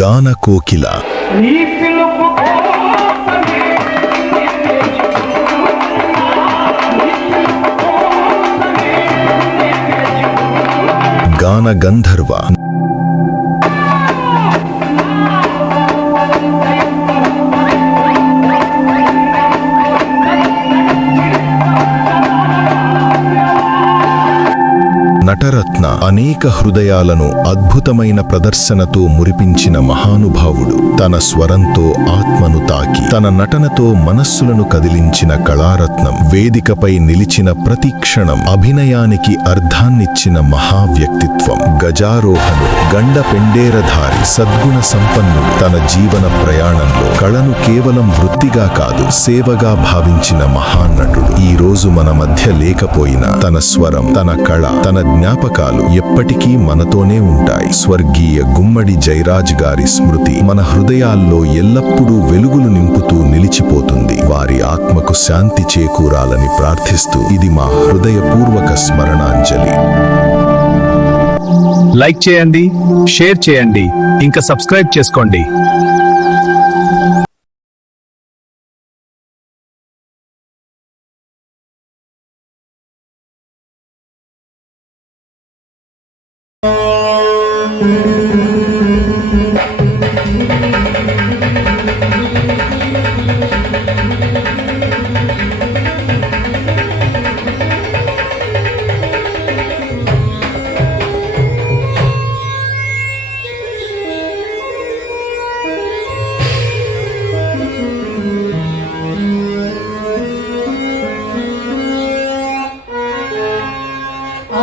గాన కోకిల. గాన గంధర్వ. నటరత్న. అనేక హృదయాలను అద్భుతమైన ప్రదర్శనతో మురిపించిన మహానుభావుడు. తన స్వరంతో ఆత్మను తాకి తన నటనతో మనస్సులను కదిలించిన కళారత్నం. వేదికపై నిలిచిన ప్రతి క్షణం అభినయానికి అర్థాన్నిచ్చిన మహావ్యక్తిత్వం. గజారోహణుడు, గండ పెండేరధారి, సద్గుణ సంపన్నుడు. తన జీవన ప్రయాణంలో కళను కేవలం వృత్తిగా కాదు, సేవగా భావించిన మహానటుడు. ఈ రోజు మన మధ్య లేకపోయినా తన స్వరం, తన కళ, తన జ్ఞాపకాలు ఎప్పటికీ మనతోనే ఉంటాయి. స్వర్గీయ గుమ్మడి జయరాజ్ గారి స్మృతి మన హృదయాల్లో ఎల్లప్పుడూ వెలుగులు నింపుతూ నిలిచిపోతుంది. వారి ఆత్మకు శాంతి చేకూరాలని ప్రార్థిస్తూ ఇది మా హృదయపూర్వక స్మరణాంజలి. లైక్ చేయండి, షేర్ చేయండి, ఇంకా సబ్స్క్రైబ్ చేసుకోండి.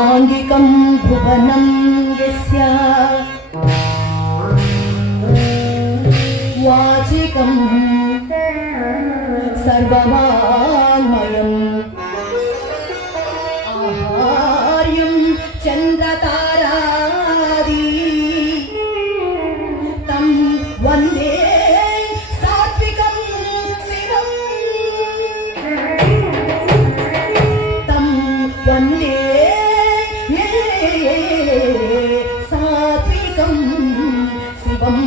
ఆంగికం భువనం యస్య వాచికం సర్వవాన్మయం ఆహార్యం చంద్రతారాది తం వందే సాత్వికం శివం తం వందే సాత్వికం శివం.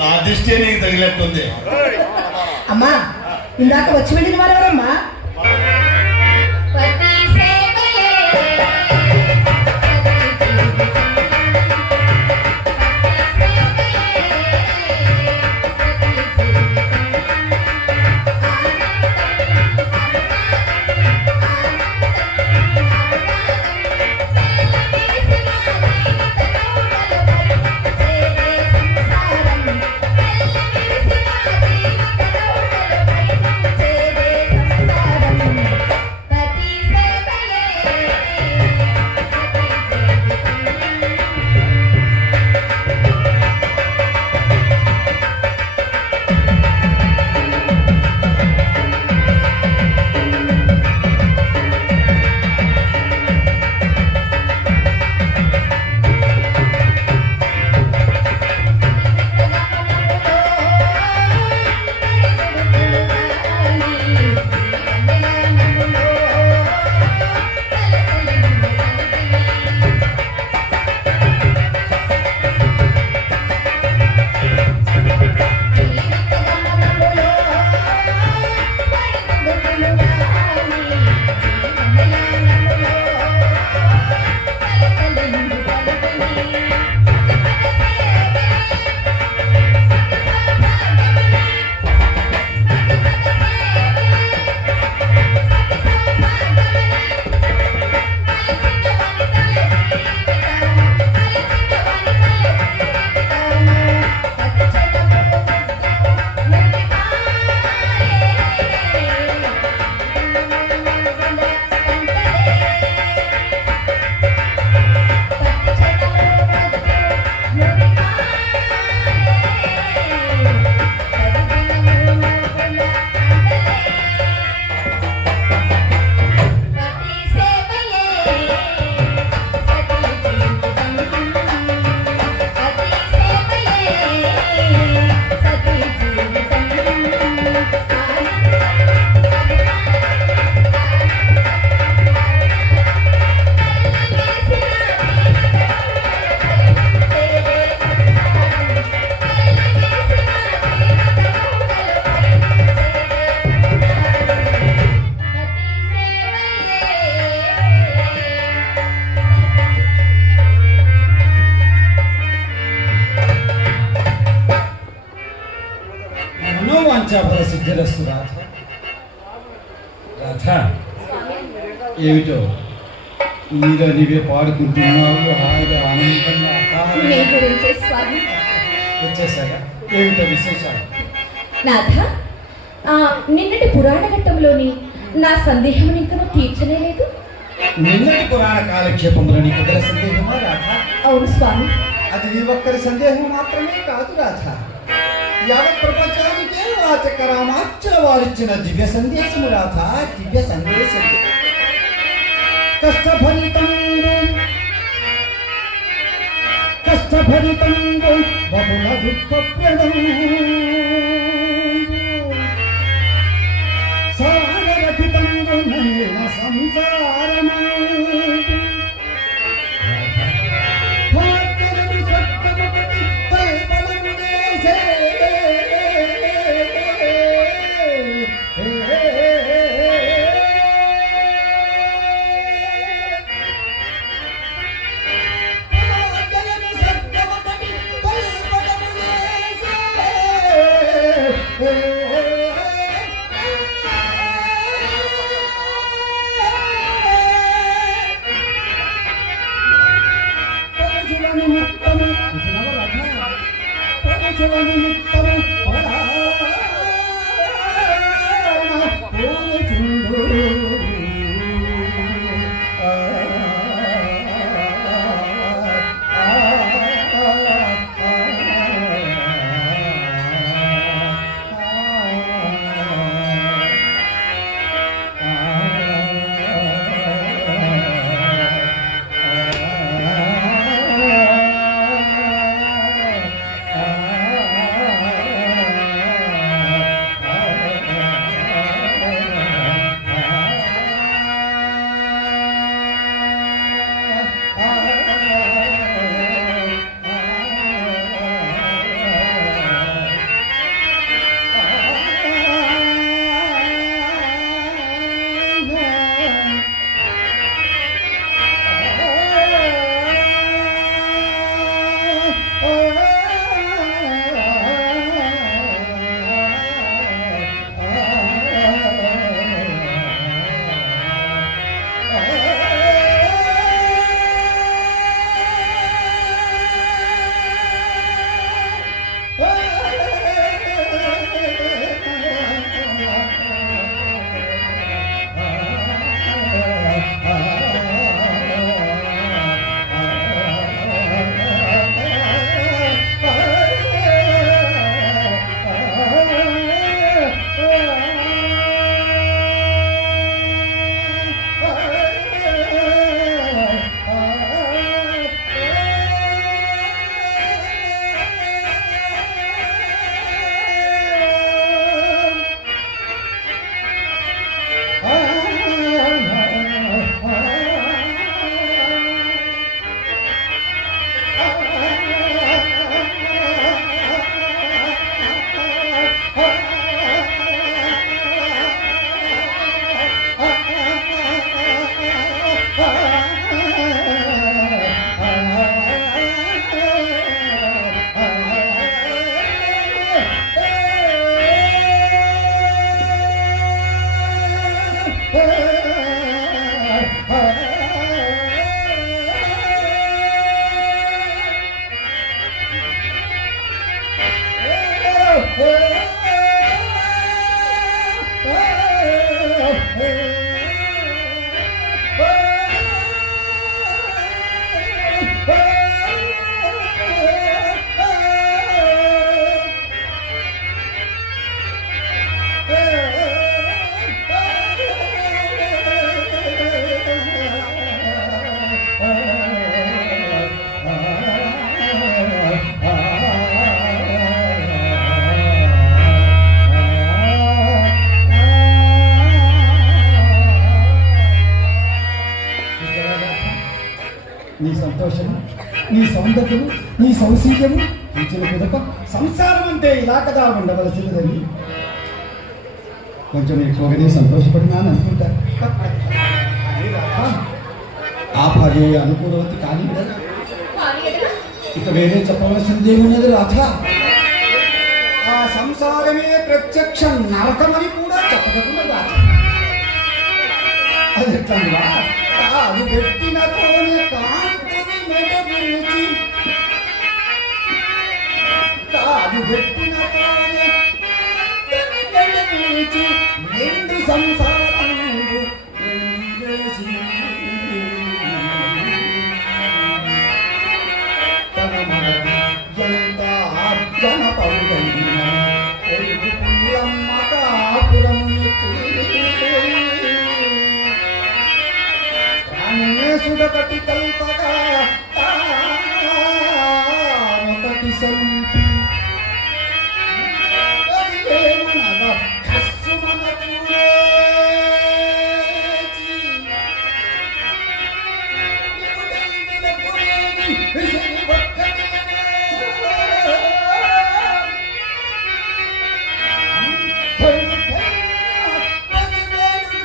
నా దిష్టి నీకు తగినట్టుంది. అమ్మా ఇందాక వచ్చి వెళ్ళిన వారు ఎవరమ్మా? మనోవాంఛాఫల సిద్ధిరస్తు రాధ. రాధ ఏమిటో నీలో నీవే పాడుకుంటున్నావు, హాయిగా ఆనందంగా మీ గురించే స్వామి. వచ్చేసాగా. ఏమిటో విశేషాలు? నాథ, నిన్నటి పురాణ ఘట్టంలోని నా సందేహం ఇంకా తీర్చనే లేదు. నిన్నటి పురాణ కాలక్షేపంలో నీకు గల సందేహమా? అవును స్వామి. అది నీ ఒక్కరి సందేహం మాత్రమే కాదు రాధా. యావత్ ప్రపంచానికే వాచకరామాచల వారిచ్చిన దివ్య సందేశము రాధా, దివ్య సందేశం. కష్టభరితం బహుళ దుఃఖప్రదం సాగరహితం నయన సంసారమా నీ సంతోషము, నీ సౌందర్యము, నీ సౌశీల్యము చూచిన పిదప సంసారం అంటే ఇలా కదా ఉండవలసినదని కొంచెం ఎక్కువగానే సంతోషపడినాను అనుకుంటా. ఆ భార్య అనుకూలవతి కానీ ఇక వేరే చెప్పవలసింది ఏమున్నది రాధ. ఆ సంసారమే ప్రత్యక్ష నరకమని కూడా చెప్పకుండా రాధ. అది ఎట్లా కాదు పెట్టినతోనే కాంతిని మెడబిరిచి, కాదు పెట్టినతోనే కాంతిని మెడబిరిచి నిండు సంసారము ఎంజేసి. దాసుడొకటి కల్పగా తానొకటి సొంపు. అది ఏమనగా కస్సుమన చూరేచి. ఇప్పుడెందుల పురేగి విసిరి ఒక్కటినే. పైన పదివేలు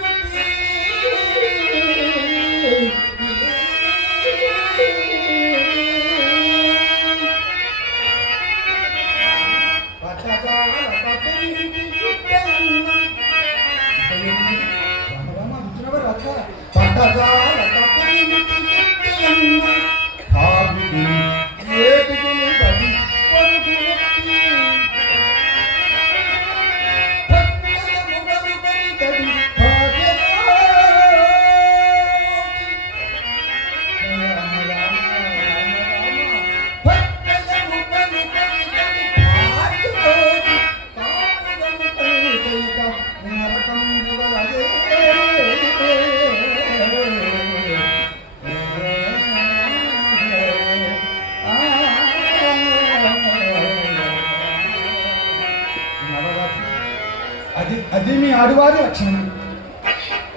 అది మీ ఆడువారి లక్షణం.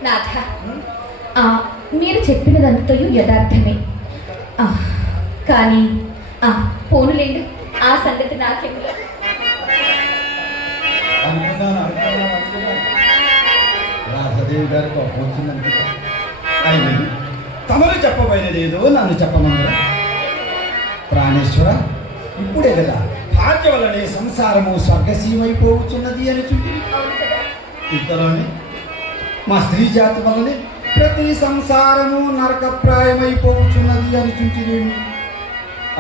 నాథ, మీరు చెప్పినదంతయు యథార్థమే. కానీ పోనులేండి, ఆ సంగతి నాకేమి. అనుకున్నాను. రాధాదేవి గారికి కోపం వచ్చిందనుకుంటా. ఆయన తమరు చెప్పబోయినదేదో నన్ను చెప్పమన్నారు. ప్రాణేశ్వర, ఇప్పుడే కదా భాగ్య వలనే సంసారము స్వర్గసీమైపోవచ్చున్నది అని చుట్టి ఇంతలోనే మా స్త్రీ జాతి వల్లనే ప్రతి సంసారము నరకప్రాయమైపోవచ్చున్నది అని చుంటినేమి.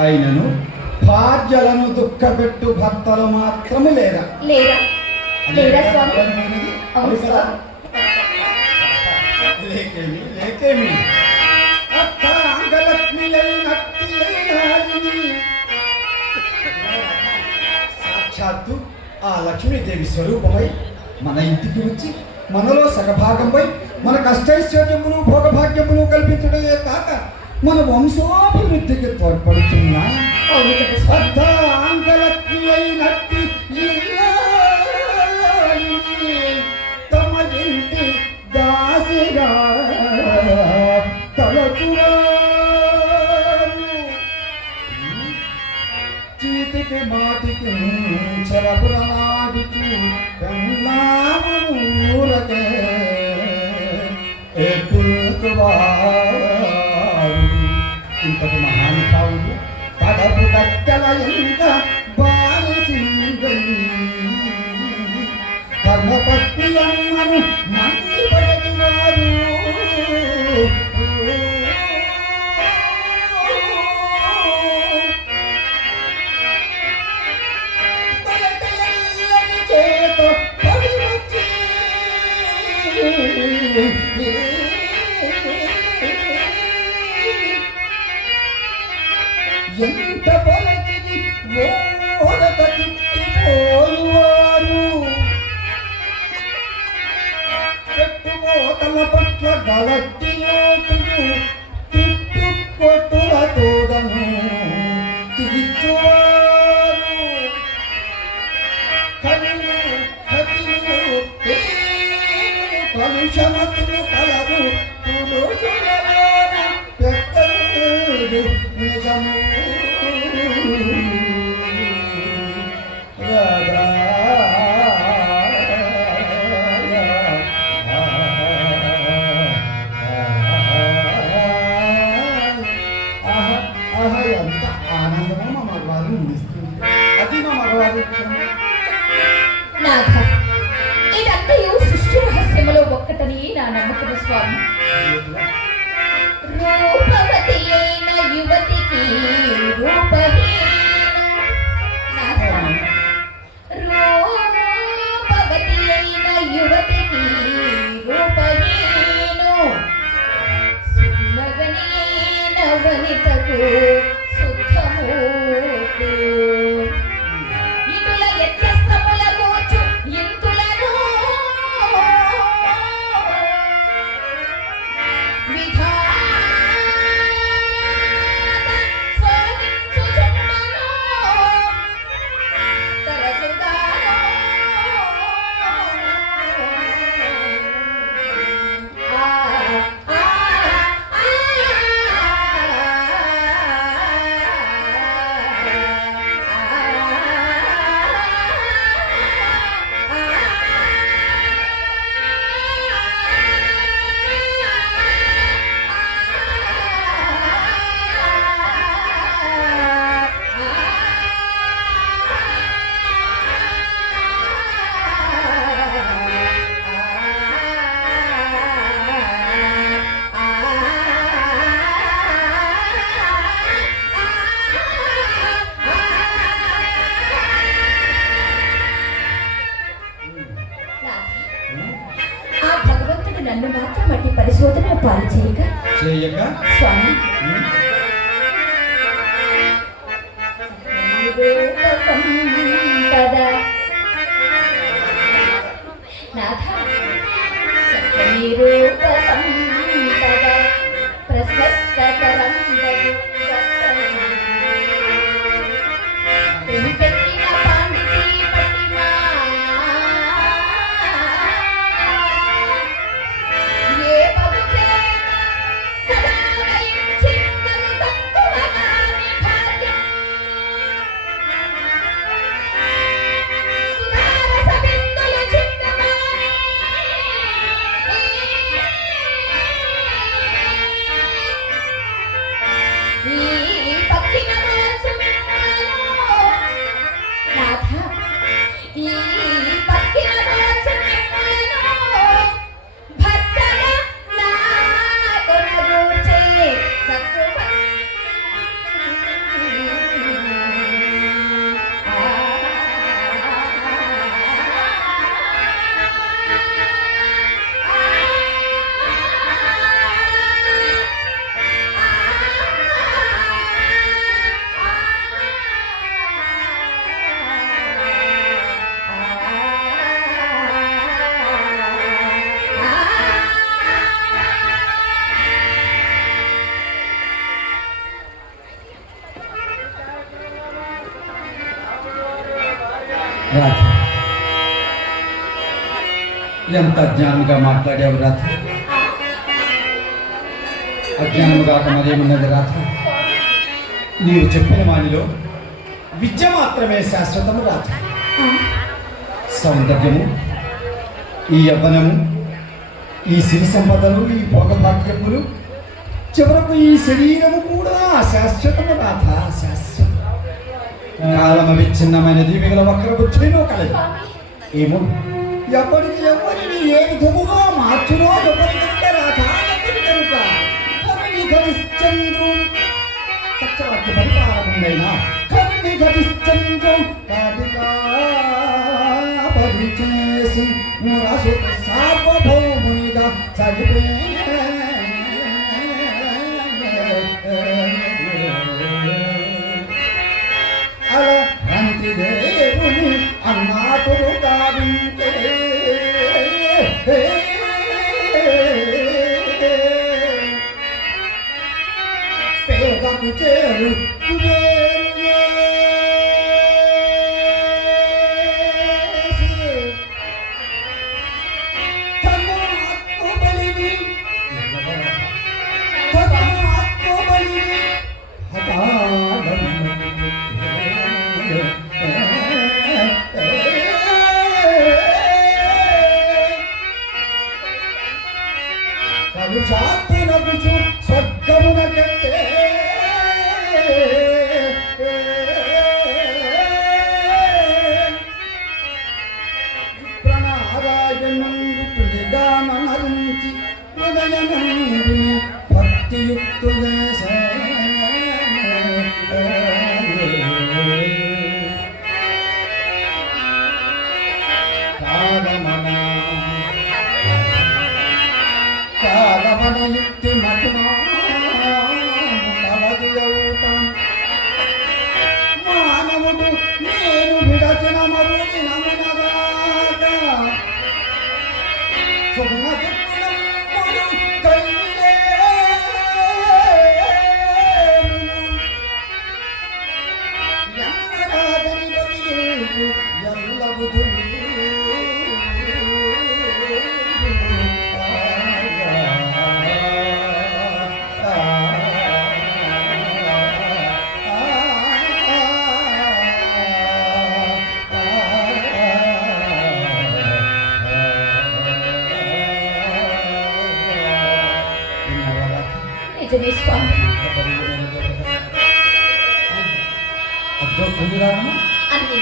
అయినను భార్యలను దుఃఖపెట్టు భర్తలు మాత్రము లేరా లేరా లేరా స్వామి? అవును స్వామి. లేకేమి లేకేమి అర్థాంగలక్ష్మి అయినట్టి అయినాలిని. సాక్షాత్తు ఆ లక్ష్మీదేవి స్వరూపమై మన ఇంటికి వచ్చి మనలో సగభాగంపై మన కష్టైశ్వర్యములు భోగభాగ్యములు కల్పించడమే కాక మన వంశోభివృద్ధికి తోడ్పడుతున్న అర్థాంగలక్ష్మి అయినట్టి తమ ఇంటి దాసిగా తలచువారు. చీటికి మాటికి చరపులనాడుచు కన్నామూలకే ఎప్పువారు. ఇంతటి మహానుభావుడు పడపు కట్టెల ఎంత బాలసింగై ధర్మపత్ని అమ్మను మంది పడటివారు. చేత పడి వచ్చి ఎంత పొలటిది ఓడక తిప్పిపోయువారు. పెట్టుకోతల పట్ల గలట్టి యోతులు తిట్టు కొట్టుల తోడను తీర్చువారు. కనులు కతిలు కలుషమతులు కలరు పురుషులలోను పెద్దలు నిజము. రాధా ఎంత ఆనందమో మా మగవారిని ఉండిస్తుంది. అది మా మగవారి నాథ, ఇదంతయు సృష్టి రహస్యములో ఒక్కటని నా నమ్మకము స్వామి. రూపవతి అయిన యువతికి రూపహీన. నాథ, రూపవతి అయిన యువతికి రూపహీను. సున్నగని వనితకు సుఖమూకు. ఇటుల వ్యత్యస్తముల కూర్చు ఇంతులను విధానమున చేయక స్వామి రూప సంపద నాథ సత్యని రూప సంపద ప్రశస్తకరం పెంపెట్టిన పాండితీ పట్టిమా ఏ పదుకే సదా దయించిన్నను తక్కువగాని భాగ్యం సుధారస బిందుల చిత్తమాని ఈ పక్కిన మనసు మిమ్మలను నాథ ఈ పక్కిన మనసు మిమ్మలను భర్తగా నా కొనగూర్చే సత్కృప రాధ ఎంత అజ్ఞానంగా మాట్లాడావు రాధ. అజ్ఞానము కాక మరేమున్నది రాధ. నీవు చెప్పిన వానిలో విద్య మాత్రమే శాశ్వతము రాధ. సౌందర్యము, ఈ యవ్వనము, ఈ సిరి సంపదలు, ఈ భోగభాగ్యములు, చివరకు ఈ శరీరము కూడా శాశ్వతము రాధ. శాశ్వతం. కాలమ విచ్ఛిన్నమైనది, మిగల వక్ర బుద్ధిలో కలదు. ఏమో ఎప్పటికి ఎవరిని ఏ విధముగా మార్చునో ఎవరికంటే రాధ ఎవరి కనుక కరుణి గరిశ్చంద్రు సత్యవాక్య పరిపాలకుండైనా కరుణి గరిశ్చంద్రు కాటికా పరిచేసి మురసుత సార్వభౌమునిగా చదివే అలా రంతి దేవుని అన్నాతుడు కావింటే పేదకు చేరు కలుషాత్మనకు స్వర్గమునకంటే ప్రణారాయణుడిగా నరించి ఉదయనందిని భక్తియుక్తు కాలమనయుక్తి మహిమా కలదియవుతాం మానవుడు నేను విడచిన మరుచి నమునగాక శుభమగుణములు కలిగిలేను ఎన్నగాదని బదిలించు ఎల్ల బుధులు నిజమే స్వామి. అదో కుదిరామా అన్ని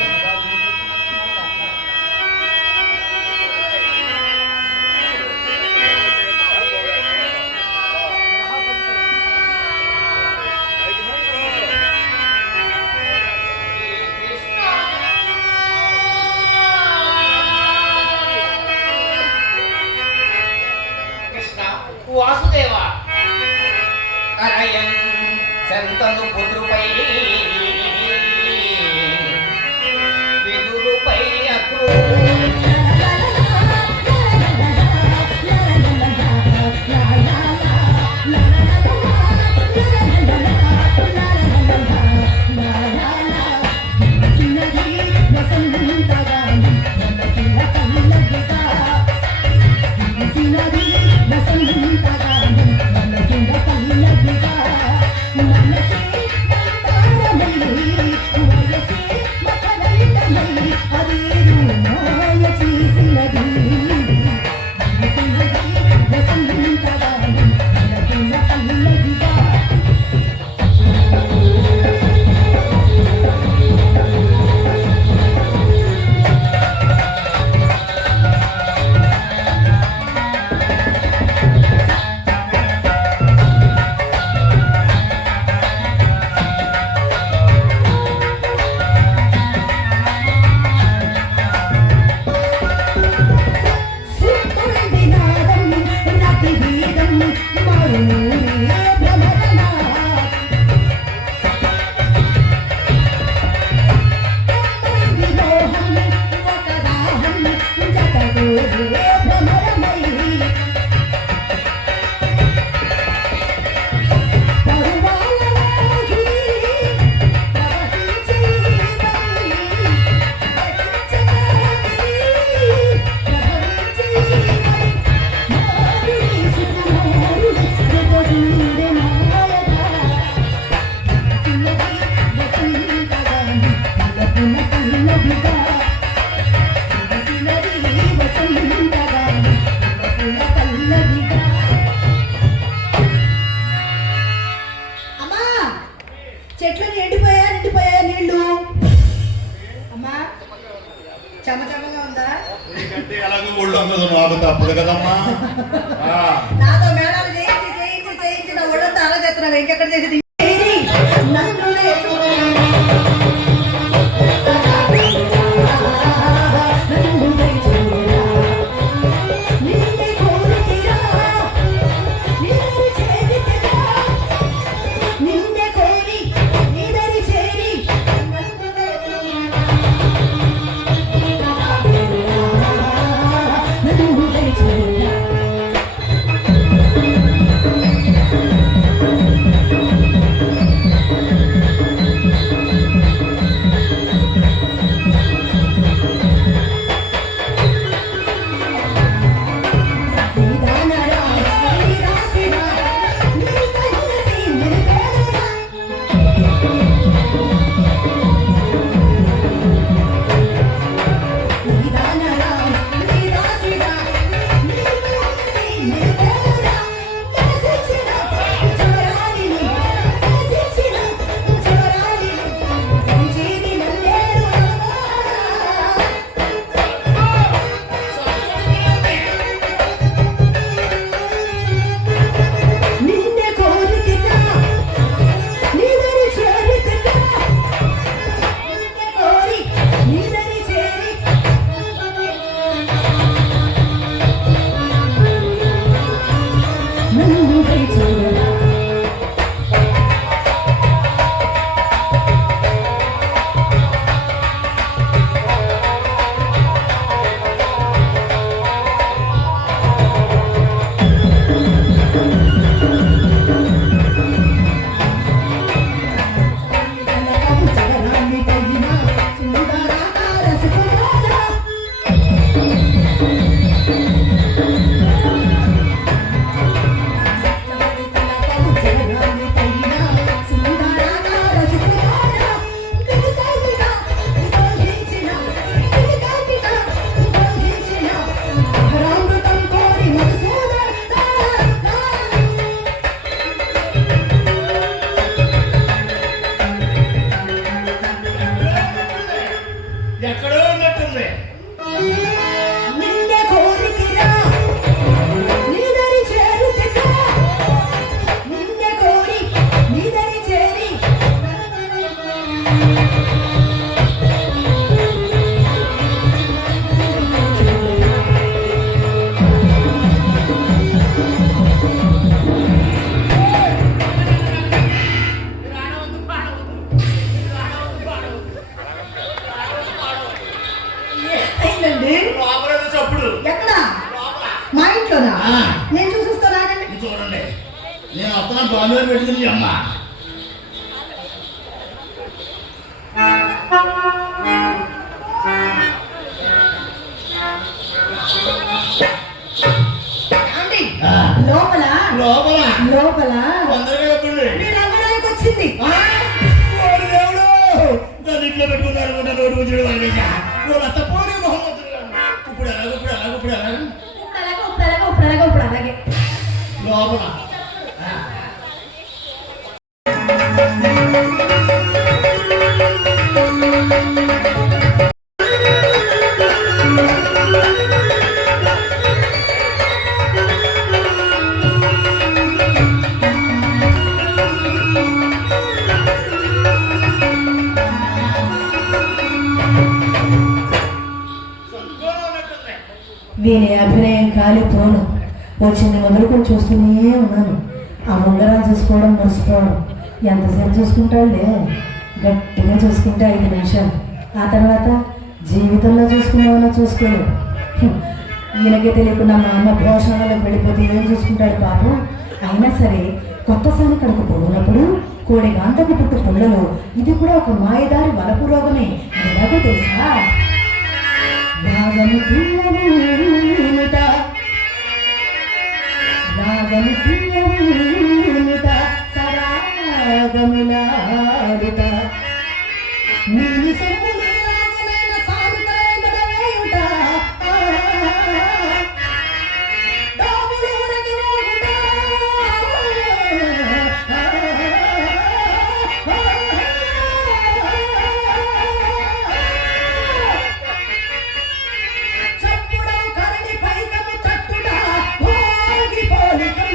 వాసుదేవ ఎంతను పుత్రుపై విదురుపై అక్రూ చెట్లను ఎండిపోయా నీళ్లు. అమ్మా చెమగా ఉందా? ఎందుకంటే ఎలాగో ఒళ్ళు అందదు నాకు తప్పదు కదమ్మా. నాతో మేళాలు చేయించి నా ఒళ్ళంతా అలా చేస్తున్నావు. ఇంకెక్కడ చేసేది? నన్ను ఏంటి లోపలేదు చప్పుడు ఎక్కడ లోపల. మా ఇంట్లోనా ఆ. నేను చూసిస్తాను ఆగండి. ఇది చూడండి నేను వస్తున్నా బాగా పెడుతుంది అమ్మ ఏమండి? ఆ. లోపల లోపల లోపల తొందరగా చెప్పండి మీరు అమ్మడానికి వచ్చింది ఓరి దేవుడు దాన్ని ఇంట్లో పెట్టుకున్నారు నోటి వచ్చి నువ్వు అంత పోనీ మొహమ్మద్ ఇప్పుడు ఎలాగో ఇప్పుడు ఎలాగో ఇప్పుడు ఎలాగో ఇప్పుడు అలాగే లోపల వీని అభినయం కాలిపోను వచ్చింది మొదలుకొని చూస్తూనే ఉన్నాను. ఆ ఉంగరాలు చూసుకోవడం మర్చిపోవడం ఎంతసేపు చూసుకుంటాడులే. గట్టిగా చూసుకుంటే 5 నిమిషాలు, ఆ తర్వాత జీవితంలో చూసుకున్నామన్నా చూసుకోలేదు. ఈయనకే తెలియకుండా మా అమ్మ పోషణలకు వెళ్ళిపోతే ఏం చూసుకుంటాడు పాపం. అయినా సరే కొత్త సాని కడుపు పోయినప్పుడు కోడి గాంతకు పుట్టు పుల్లలో ఇది కూడా ఒక మాయదారి వలపు రోగమే. ఎలాగో తెలుసా? రాగము తీయముట రాగము తీయముట సరాగములాడుట నీలి సొమ్ములాగునైన సానుకరమదవేయుట దాములూరకి మోగుట చప్పుడం కరణి పైకము తట్టుట భోగి పోలికం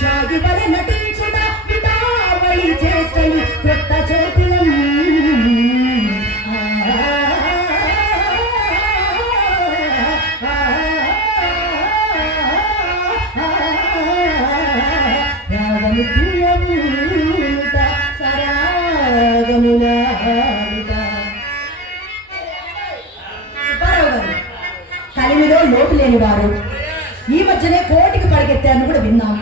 చాగి బలి నటించుట విటావళి చేస్తలు కొత్త చోటులం రాగము తీయముట సరాగములాడుట. సుబ్బారావు గారు కలిమిలో లోటు లేనివారు. ఈ మధ్యనే కోటికి పరిగెత్తారని కూడా విన్నాం.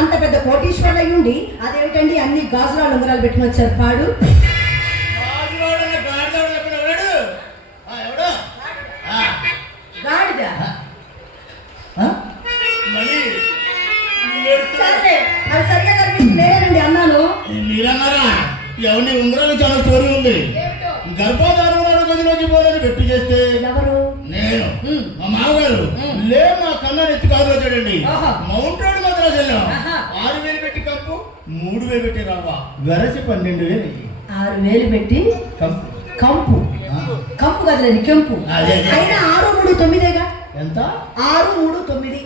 అంత పెద్ద కోటీశ్వరులు అయ్యుండి అదేమిటండి అన్ని గాజురాలు ఉంగరాలు పెట్టుకుని వచ్చారు పాడు. గాడిద సరే, అది సరిగా కనిపిస్తుంది నేనండి అన్నాను. మీరన్నారా ఎవరిని ఉంగరాలు చాలా స్టోరీ ఉంది. గర్భధారణ గదిలోకి పోలని పెట్టి చేస్తే ఎవరు? నేను మా మామగారు లే మా కన్నా ఎత్తి కాదు వచ్చాడండి. ఆహా. మౌంట్ రోడ్ మద్రాసు వెళ్ళాం. ఆహా. 6,000 పెట్టి కప్పు 3,000 పెట్టి రవ్వ వెరసి 12,000 6,000 పెట్టి కప్పు కంపు కంపు కదలండి కెంపు. అదే, అదే. అయినా 6,3,9గా ఎంత 6,3,9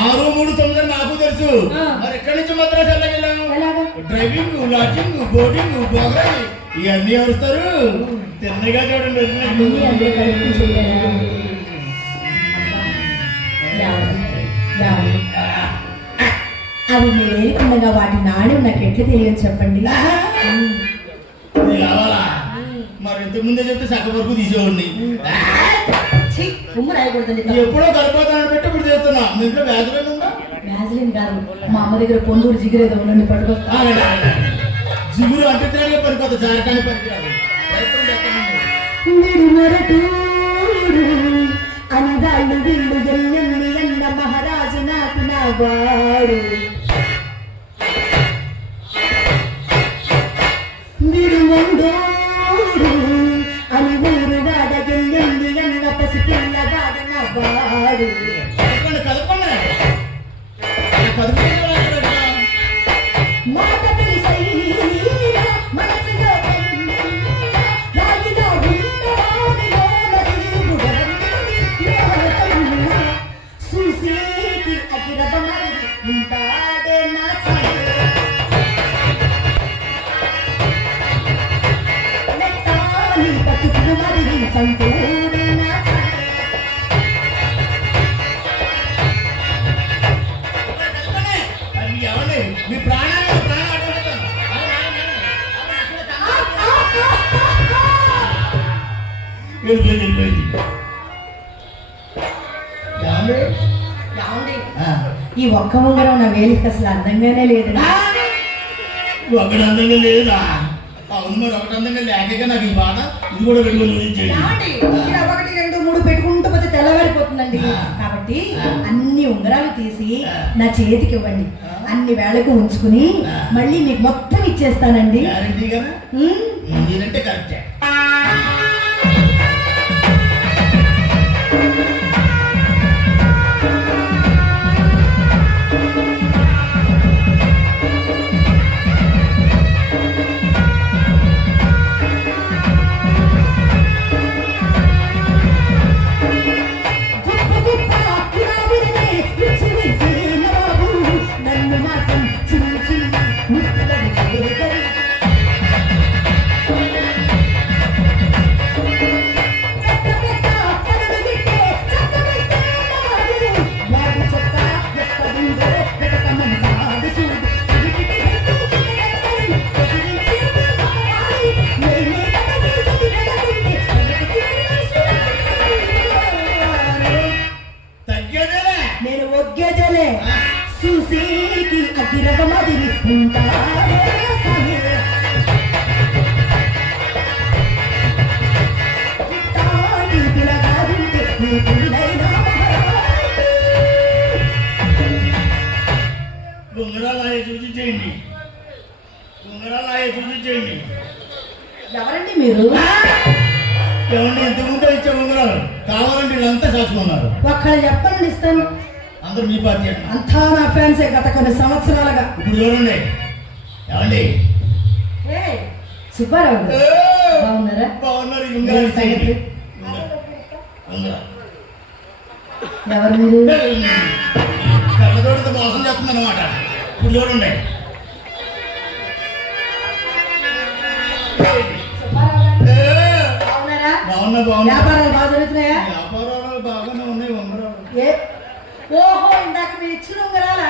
6,3,9 నాకు తెలుసు. ఆ. మరి ఎక్కడి నుంచి మద్రాసు వెళ్ళాము? ఎలాగా? డ్రైవింగ్ లాడ్జింగ్ బోటింగ్ బోగరాయి ఇవన్నీ వస్తారు. తిన్నగా చూడండి అన్నీ అందరూ కలిపి చేయాలా? యావది. అవి మీరు ఏరుకుండగా వాటి నాణ్యం నాకు ఎట్లా తెలియదు చెప్పండి. ఇది కావాలా? మరి ఇంతకు ముందే చెప్తే సగ వరకు తీసేవాడిని. ఉమ్ము రాయకూడదండి. ఎప్పుడో గర్భధారణ పెట్టి ఇప్పుడు చేస్తున్నా. మీ ఇంట్లో వ్యాధులు ఉందా? వ్యాజిలిన్ కాదు, మా అమ్మ దగ్గర పొందూరు జిగురేదో ఉండండి పడుకొస్తా. జిగురు అంటే తిరగే పడిపోతుంది. జారకాన్ని పనికిరాదు. అనగాళ్ళు వీళ్ళు ఎన్నెన్ని అన్న మహారాజు నాకు నా వాడు. విడుమందోడు అని ఊరు వాడ ఎన్నెన్ని అన్న పసిపిల్ల వాడ నా వాడు. కలపండి కలుపుకొని మాట తెలిసైనా మనసులో రాయిలో ఉన్నవాడిలో చూసేకి అగిరదమరి ఉంటాడే నా వెళ్ళిపోయింది వెళ్ళిపోయింది. ఏమండి? ఏమండి? ఆ, ఈ ఒక్క ఉంగరం నా వేలికి అసలు అందంగానే లేదండి. ఒకటి అందంగా లేదా? అవును మరి ఒకటి అందంగా లేకగా నాకు ఈ బాధ. ఇది కూడా పెట్టుకుని ఊహించేయండి. ఏమండి? ఇలా 1, 2, 3 పెట్టుకుంటూ పోతే తెల్లవారిపోతుందండి. కాబట్టి అన్ని ఉంగరాలు తీసి నా చేతికి ఇవ్వండి. అన్ని వేళకు ఉంచుకుని మళ్ళీ మీకు మొత్తం ఇచ్చేస్తానండి. గ్యారంటీగానా? ఉమ్. నేనంటే కరెక్టే. తగ్గేదేలే. నేను ఒగ్గేజలే సుసీకి అతిరగమదిరి ఉంటారే సహిరే. ఇట్టాంటి పిలగాడుంటే నీ పిల్లైనా మహారాణి. ఉంగరాలు ఆయే సూచించేయండి. ఉంగరాలు ఆయే సూచించేయండి. ఎవరండి మీరు? ఏమండి ఇంతకుముందే ఇచ్చే ఉంగరాలు కావాలంటే వీళ్ళంతా సాచుకున్నారు. ఒక్కడ చెప్పండి ఇస్తాను. అందరూ మీ పార్టీ అన్న. అంతా నా ఫ్రెండ్సే గత కొన్ని సంవత్సరాలుగా. ఇప్పుడు చూడండి. ఏమండి? ఏయ్, సుబ్బారావు గారు బాగున్నారా? బాగున్నారు. ఈ ఉంగరాలు ఇచ్చేయండి. ఉంగరాలు. ఎవరు మీరు? కళ్ళతోటితో మోసం చేస్తుంది అనమాట. ఇప్పుడు చూడండి. బాగున్నారా? బాగున్నా బాగున్నా. వ్యాపారాలు బాగా జరుగుతున్నాయా? వ్యాపారాలు బాగానే ఉన్నాయి. ఉంగరాలు ఏ ఓహో, ఇందాక మీరు ఇచ్చిన ఉంగరాలా?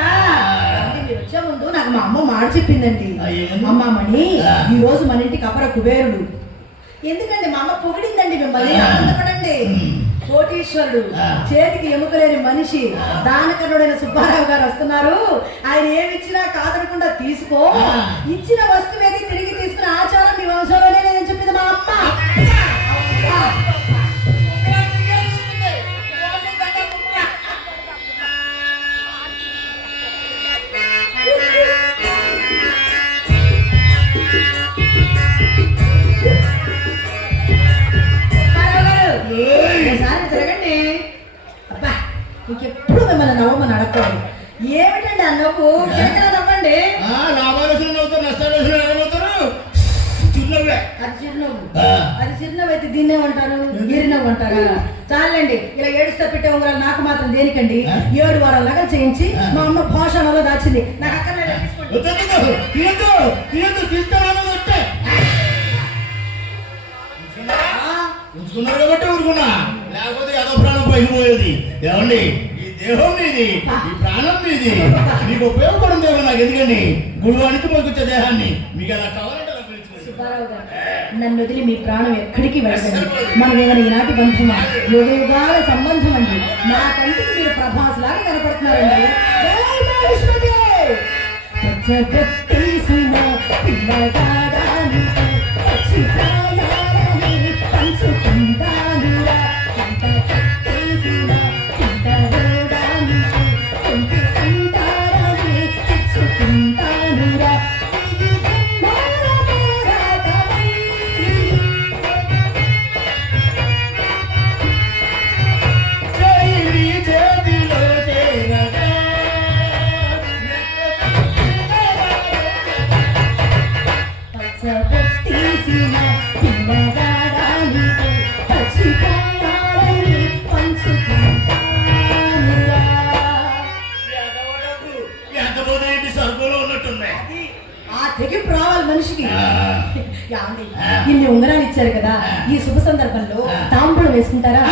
అంటే మీరు వచ్చే ముందు నాకు మా అమ్మ మాట చెప్పిందండి. ఏమని? అమ్మ మణి, ఈ రోజు మన ఇంటికి అపర కుబేరుడు. ఎందుకండి మా అమ్మ పొగిడిందండి మిమ్మల్ని. ఆనందపడండి. కోటీశ్వరుడు, చేతికి ఎముకలేని మనిషి, దానకరుడైన సుబ్బారావు గారు వస్తున్నారు. ఆయన ఏమిచ్చినా కాదనకుండా తీసుకో. ఇచ్చిన వస్తువేది తిరిగి తీసుకునే ఆచారం మీ వంశంలోనే లేదని చెప్పింది మా అమ్మ. ఒకసారి తిరగండి. అబ్బా, ఇంకెప్పుడు మిమ్మల్ని నవ్వమని అడగకూడదు. ఏమిటండి ఆ నవ్వు? ఎక్కడ నవ్వండి. లాభాలు వచ్చిన నవ్వుతారు, నష్టాలు వచ్చిన నవ్వుతారు. చిన్నవే. అది చిరునవ్వు. అది చిరునవ్వు అయితే దీన్నే అంటారు, గిరినవ్వు అంటారా? చాలండి, ఇలా ఏడుస్తా పెట్టే ఉంగరాలు నాకు మాత్రం దేనికండి? 7 వారాల నగలు చేయించి మా అమ్మ భోషణలో దాచింది. నాకు అక్కడ ఉంచుకున్నారు కాబట్టి ఊరుకున్నా. లేకపోతే ఏదో ప్రాణం పైకిపోయేది. ఏమండి? ఈ దేహం మీది, ఈ ప్రాణం మీది. మీకు ఉపయోగపడింది ఏమో నాకు. ఎందుకండి గుడివానికి పలుకొచ్చే దేహాన్ని మీకు ఎలా కావాలంటే అలా పిలుచుకోండి. సుబ్బారావు గారు, నన్ను వదిలి మీ ప్రాణం ఎక్కడికి వెళ్ళండి. మనం ఏమైనా ఈనాటి బంధమా? యుగ యుగాల సంబంధం అండి. నా కంటికి మీరు ప్రభాస్లాగా కనపడుతున్నారండి. జై మహేశ్వరి! పచ్చబొట్టేసిన పిల్లగాడానితో పచ్చి ప్రాయాలని పంచుకుంటానురా. పంట కట్టేసిన చింతరోడానితో కొంటి అంటారని తెచ్చుకుంటానురా. ఇది జన్మల పోరాటమై. చేయి చేతిలో చేరగా పచ్చబొట్టేసిన పిల్లగాడానితో పచ్చి ప్రాయాలని పంచుకుంటానురా. ఎంతపోతే ఏంటి సరుకులో ఉన్నట్టుంది. ఆ తెగింపు రావాలి మనిషికి. యాండి, ఇన్ని ఉంగరాలు ఇచ్చారు కదా, ఈ శుభ సందర్భంలో తాంబూలం వేసుకుంటారా?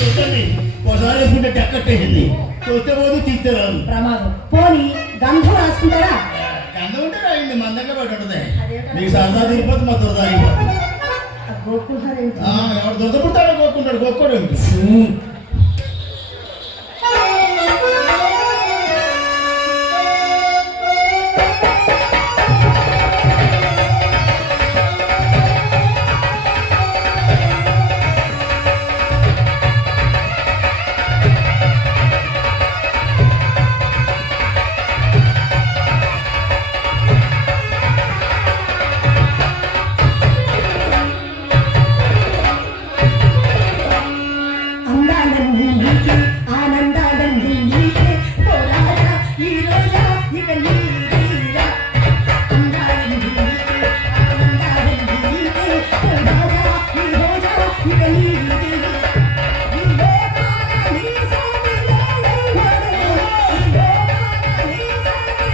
చూడండి, ఒకసారి వేసుకుంటే టక్కట్టేసింది. చూస్తే పోదు, తీస్తే రాదు. ప్రమాదం. పోనీ గంధం రాసుకుంటారా? గంధం ఉంటే రాయండి, మందంగా పట్టుంటది. మీకు సరదా తీరిపోతే మా దురద అయిపోతుంది. గోకున్నారేంటి ఎవరు దొరకపుడతాడో గోక్కుంటాడు, గోక్కోడు ఏంటి? అందాలన్నీ నీకే ఆనందాలన్నీ నీకే ఓ రాజా ఈ రోజా ఇక నీరా అందాలన్నీ నీకే ఆనందాలన్నీ నీకే ఓ రాజా ఈ రోజా ఇక నీరా ఈ లోకాన నీ సాటి లేడెవరు ఈ లోకాన నీ సాటి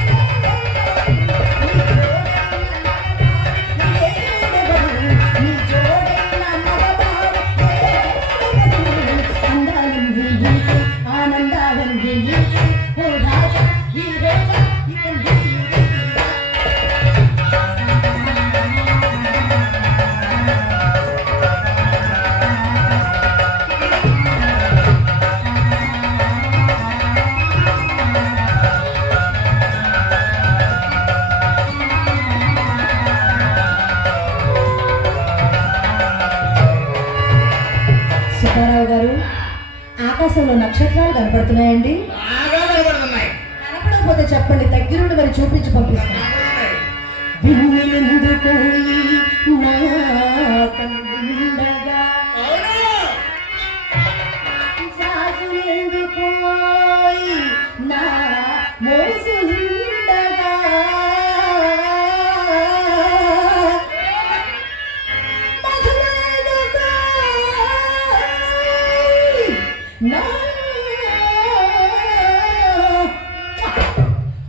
లేడెవరు నీ జోడైన మగవాడు అందాలన్నీ నీకే ఆనందాలన్నీ నీకే ఓ రాజా ఈ రోజా ఇక నీరా సుబ్బారావు గారు ఆకాశంలో నక్షత్రాలు కనపడుతున్నాయండి. బాగా కనబడుతున్నాయి. కనపడకపోతే చెప్పండి, దగ్గరుండి మరి చూపించి పంపిస్తాను. విన్నెందుకు నా కండగా సాసులెందుకు నా మోసులుండగా మధులెందుకు నా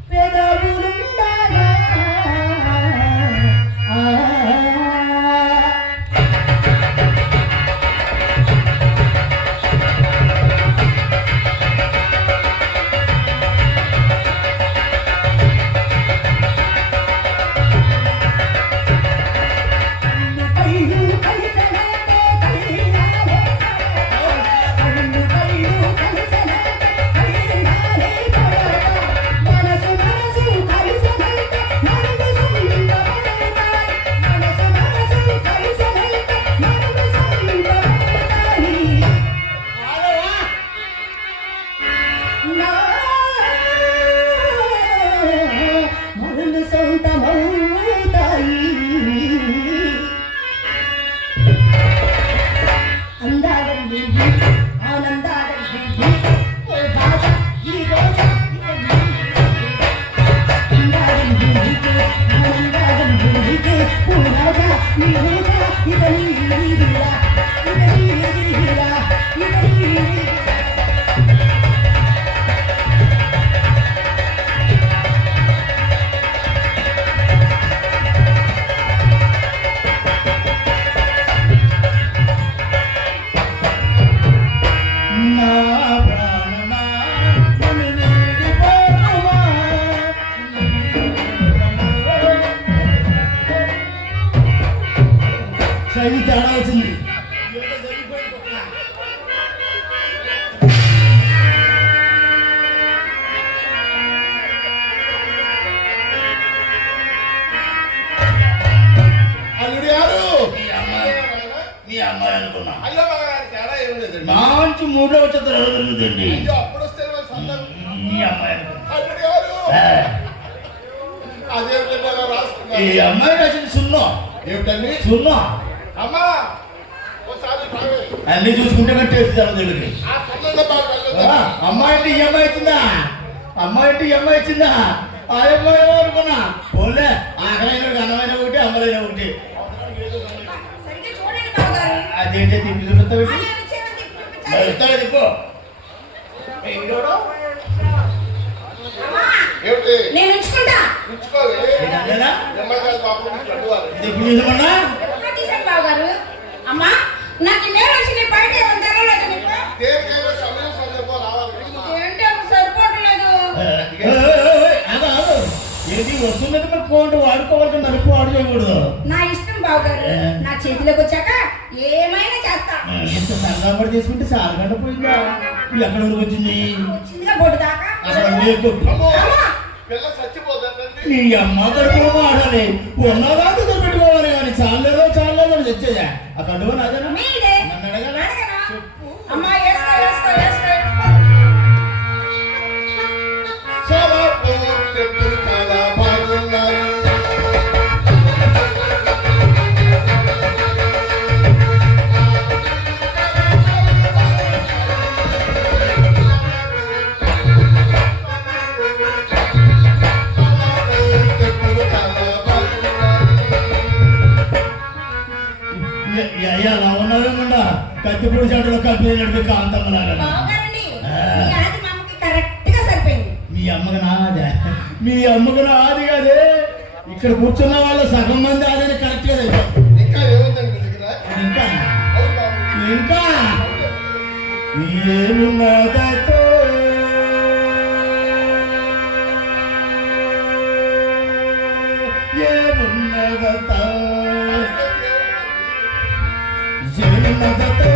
పెదవులుండగా కళ్ళు కలిసనంటే కళ్ళాలే కళ్ళు కలిసనంటే కళ్ళాలే మనసు మనసు కలిసనంటే మనసు సుందరమవుతాయి మనసు మనసు కలిసనంటే మనసు సుందరమవుతాయి నా మరులు సొంతమవుతాయి అందాలన్నీ నీకే ఆనందాలన్నీ నీకే ఓ రాజా ఈ రోజా ఇక నీరా అందాలన్నీ నీకే ఆనందాలన్నీ నీకే ఓ రాజా ఈ రోజా ఇక నీరా ఇక నీరా ఇక నీరా నా ప్రాణమా నిన్ను వీడిపోకుమా. శైలి తేడా వచ్చింది. అల్లుడు గారు మీ అమ్మాయి అనుకున్నా అయ్యో మగగారి తేడా ఏం లేదండి. మంచి మూడో వచ్చే జరుగుతుందండి. అయ్యో అప్పుడు వస్తే సందర్భం. మీ అమ్మాయి అనుకున్నా అల్లుడు గారు ఆ, అదే విధంగా ఈ రాసుకున్నారు. అమ్మాయి రాసింది సున్నా ఏమిటండి సున్నా అమ్మా ఒకసారి రావే. అన్ని చూసుకుంటే కట్టేసి దగ్గరికి ఆ సంబంధం బాగా వెళ్ళొద్దా? అమ్మాయి అంటే ఈ అమ్మాయి ఇచ్చిందా అమ్మాయి అంటే ఈ అమ్మాయి ఇచ్చిందా ఆ అమ్మాయి అనుకున్నా పోలే ఆఖరైన అన్నమైన ఒకటి అమ్మలైన ఒకటి సరిగ్గా చూడండి బావగారు. అదేంటే తిప్పి చూపిస్తావు ఆయన విషయం తిప్పించాలి. తిప్పు అమ్మా, ఏమిటి నేను ఉంచుకుంటా. ఉంచుకోవే. ఏంటంటేనా? నిమ్మకాయ బాబు నుంచి అడ్డువారు. ఇది ఎప్పుడు చూసామన్నా ఎప్పుడో తీశాను బావగారు. అమ్మా, నాకు నేను వచ్చి నీ బయట ఏమైనా తెలవలేదు నీకు? దేనికైనా సమయం సందర్భం రావాలి. ఏంటి అప్పుడు సరిపోవట్లేదు. ఏంటి వస్తున్నది మరి ఫోన్ వాడుకోవాలి నలుపు వాడు పొరపాటు చేయకూడదు. నా ఇష్టం బావగారు. నా చేతిలోకి వచ్చాక ఏమైనా చేస్తా. ఎంత సంగాపడి తీసుకుంటే సారగంట పోయిందా? ఎక్కడ వరకు వచ్చింది? వచ్చిందిగా బొడ్డు దాకా. అక్కడ లేదు. అమ్మో, అమ్మా! పిల్ల చచ్చిపోతుందండి. నీ అమ్మ కడుపు ఆడాలి, ఉన్నదా పెట్టుకోవాలి కానీ చాలేదో అని తెచ్చేదా? ఆ కడుపు నాదేనా? మీదే. నన్ను అడగాల? అడగనా? అమ్మా వేసుకో వేసుకో వేసుకో వేసుకో. సోలాపు చెప్పులు చాలా బాగున్నారు. చెప్పులు చాలా బాగున్నారు. అయ్యా అలా ఉన్నావేమన్నా కత్తిపూడి చెట్టులో కంపెనీ నడిపి కాంతమ్మలాగా. బావగారండి, మీ ఆది మా అమ్మకి కరెక్ట్ గా సరిపోయింది. మీ అమ్మకి నాదే, మీ అమ్మకి నాది అదే. ఇక్కడ కూర్చున్న వాళ్ళు సగం మంది అదే కరెక్ట్ గా అయిపోతుంది. ఇంకా ఏముందండి మీ దగ్గర? ఇంకా అవును బాబు. ఇంకా ఏమున్నదో ఏమున్నదో ఏమున్నదో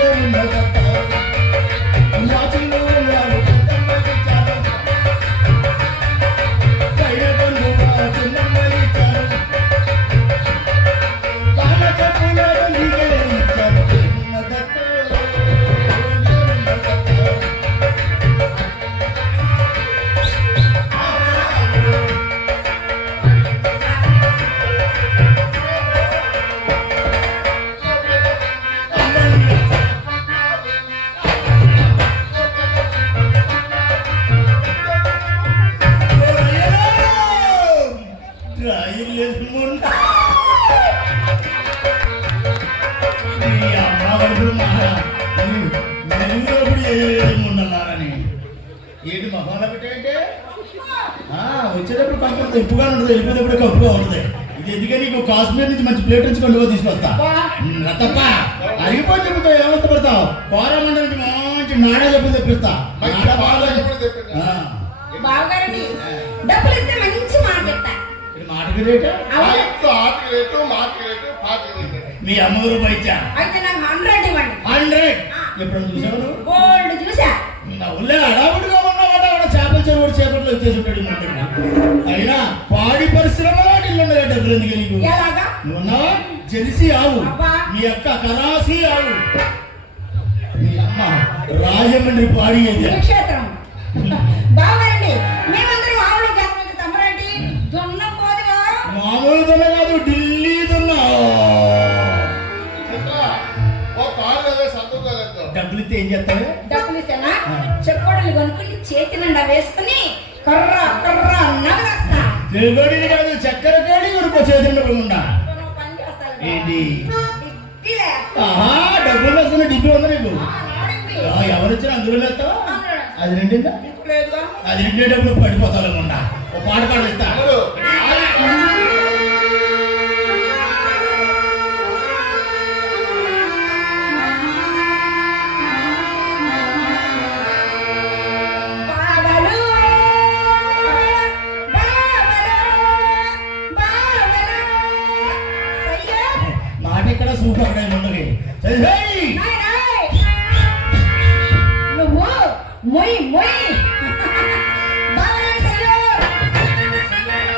ఏమున్నదో వాచిలో వారు పెద్దమ్మకి చాలు, పైన బంధువు చిన్నమ్మకి చాలు, కాళ్ళ చెప్పులను నీకే ఇచ్చారు. ఏమున్నదో ఏమున్నదో ఏంటి మొహంలో పెట్టాయంటే వచ్చేటప్పుడు కంపెనీ ఉప్పుగా ఉంటుంది, వెళ్ళిపోయేటప్పుడు కప్పుగా ఉంటుంది. ఇది ఎందుకే నీకు కాశ్మీర్ నుంచి మంచి ప్లేట్ నుంచి కొండుగా తీసుకొస్తా. తప్ప అరిగిపోయి చెప్పుతో ఏమస్త పడతావు. కోరమండ నుంచి మంచి నాడా చెప్పి తెప్పిస్తా. మంచి బాగా ఎప్పుడు చెప్పింది? బావగారండి, డబ్బులు ఇస్తే మంచి మాట చెప్తా. మాటకి రేటు ఆ ఇంట్లో ఆటకి రేటు, మాటకి రేటు, పాటకి రేటు. మీ అమ్మ రూపాయి ఇచ్చా అయితే నాకు 100 ఇవ్వండి. 100. ఎప్పుడు చూసావు నువ్వు? గోల్డ్ చూసా. నా ఊళ్ళో అడావుడిగా ఉన్నవాడు ఆవిడ చేపల చెరువుడు చేపట్లో వచ్చేసి ఉంటాడు ముందుగా. అయినా పాడి పరిశ్రమ వాటిల్లో ఉండదు డబ్బులు ఎందుకు నీకు? ఎలాగా? నువ్వున్నా జెర్సీ ఆవు, అబ్బా. మీ అక్క కరాసి ఆవు, మీ అమ్మ రాజమండ్రి పాడి అయితే క్షేత్రం. బావగారండి, మేమందరం ఆవులు గర్భవతి తమ్మరండి. దున్న పోదుగా. మామూలు దున్న కాదు, ఢిల్లీ దున్నా. చిత్ర, ఓ కాళ్ళు అదే సర్దుకోలేదు. డబ్బులు ఇస్తే ఏం చేస్తావు? డబ్బులు ఇస్తానా? చెప్పుకోడలు కొనుక్కుని చేతి నిండా వేసుకుని కర్ర కర్ర నవ్వేస్తా. తెలుగుడిని కాదు, చక్కెర కాడి కొడుకో చేతిలో ఉండా. పని చేస్తాను. ఏంటి? డిగ్రీలే. ఆహా, డబ్బులు వేసుకున్న డిగ్రీ ఉందా నీకు? నాడింది. ఎవరు వచ్చినా అందులో వేస్తావా? అందులో. అది రెండిందా? లేదుగా. అది రెండేటప్పుడు పడిపోతాలేమన్నా. ఓ పాట పాడిస్తా. తమ్ముడు, బావలు బావలు బావలు సయ్యా. మాట ఇక్కడ సూపర్ అక్కడ ఉన్నది. నాయ్ నాయ్. నువ్వు మొయ్ మొయ్. బావలు సయ్యా.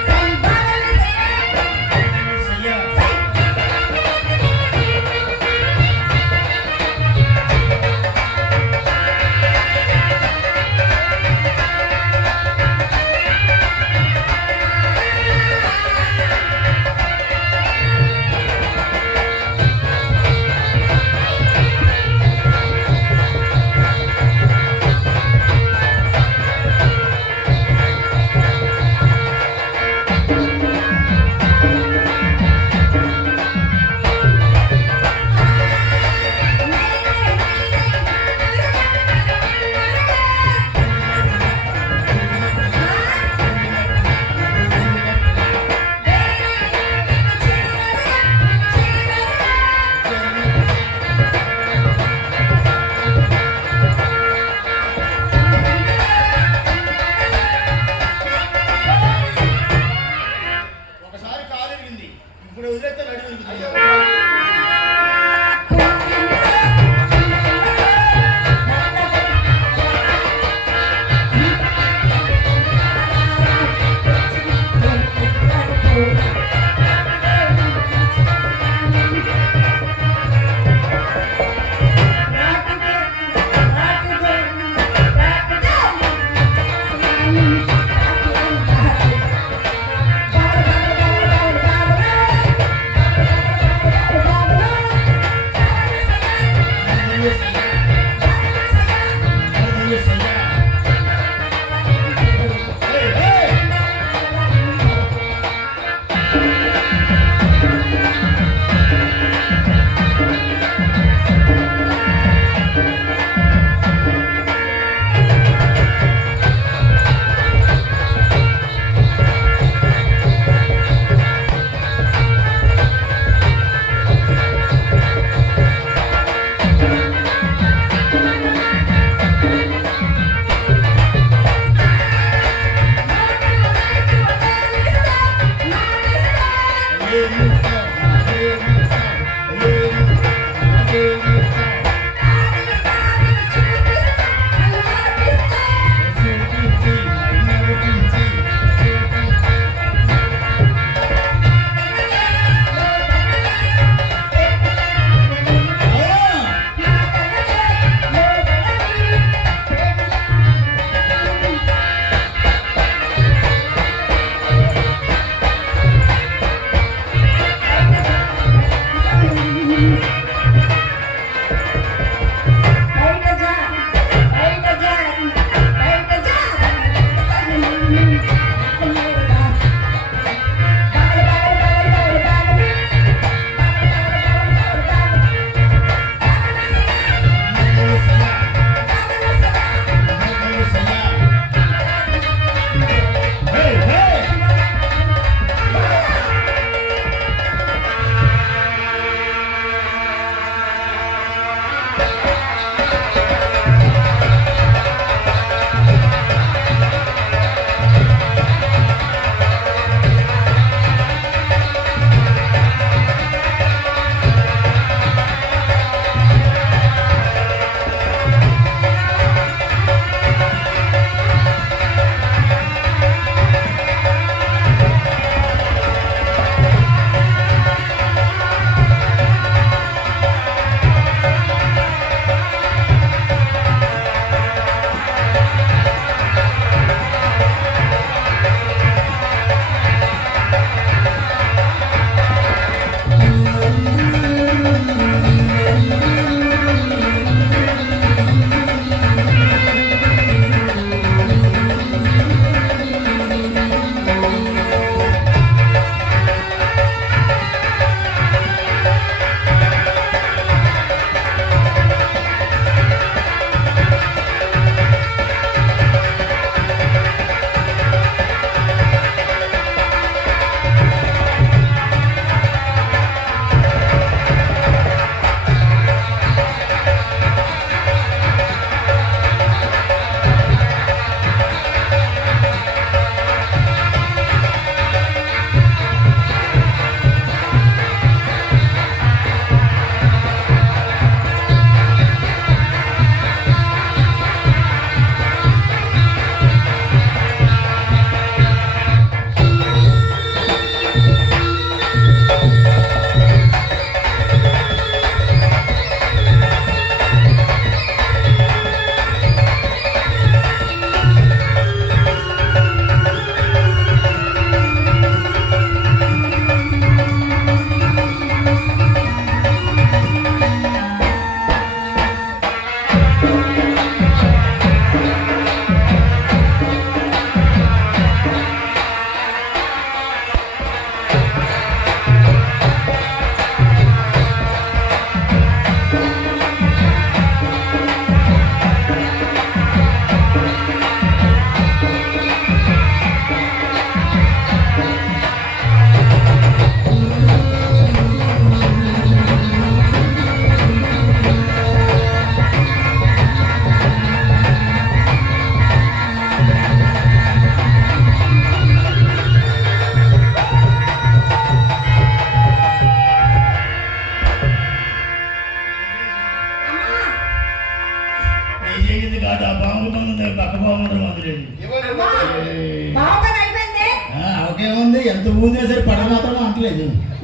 సై బావలు సయ్యా. సై. ఇప్పుడు వదిలేస్తే నడి విరుగుతుంది.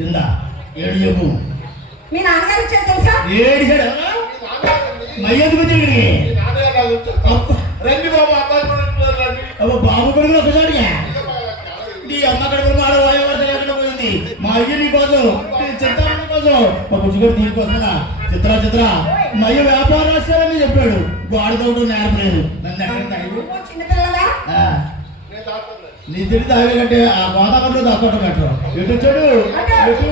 ఇందా ఏడు చెప్పు. మీ నాన్నగారు వచ్చారు తెలుసా? ఏడిసాడు మయ్యెందుకు వచ్చి ఇక్కడికి? రండి బాబు అబ్బాయి కూడా ఇస్తున్నారు, రండి. అబ్బా బాబు కొడుకులు ఒకసారిగా నీ అమ్మ కడుపులు మాట వాయవలస లేకుండా పోయింది. మా అయ్య నీ కోసం, నీ చిత్తాన్ని కోసం, మా బుజ్జిగడు దీనికోసమేనా? చిత్ర మా అయ్య వ్యాపారస్తారని చెప్పాడు. గోడతో నేర్పలేదు. నన్ను ఎక్కడ తాగి నువ్వు చిన్నపిల్లగా నేను తాగుతాను. నీ తిరిగి తాగే కంటే ఆ గోదావరిలో దాక్కోవటం బెటర్. ఎటు వచ్చాడు? ఎటు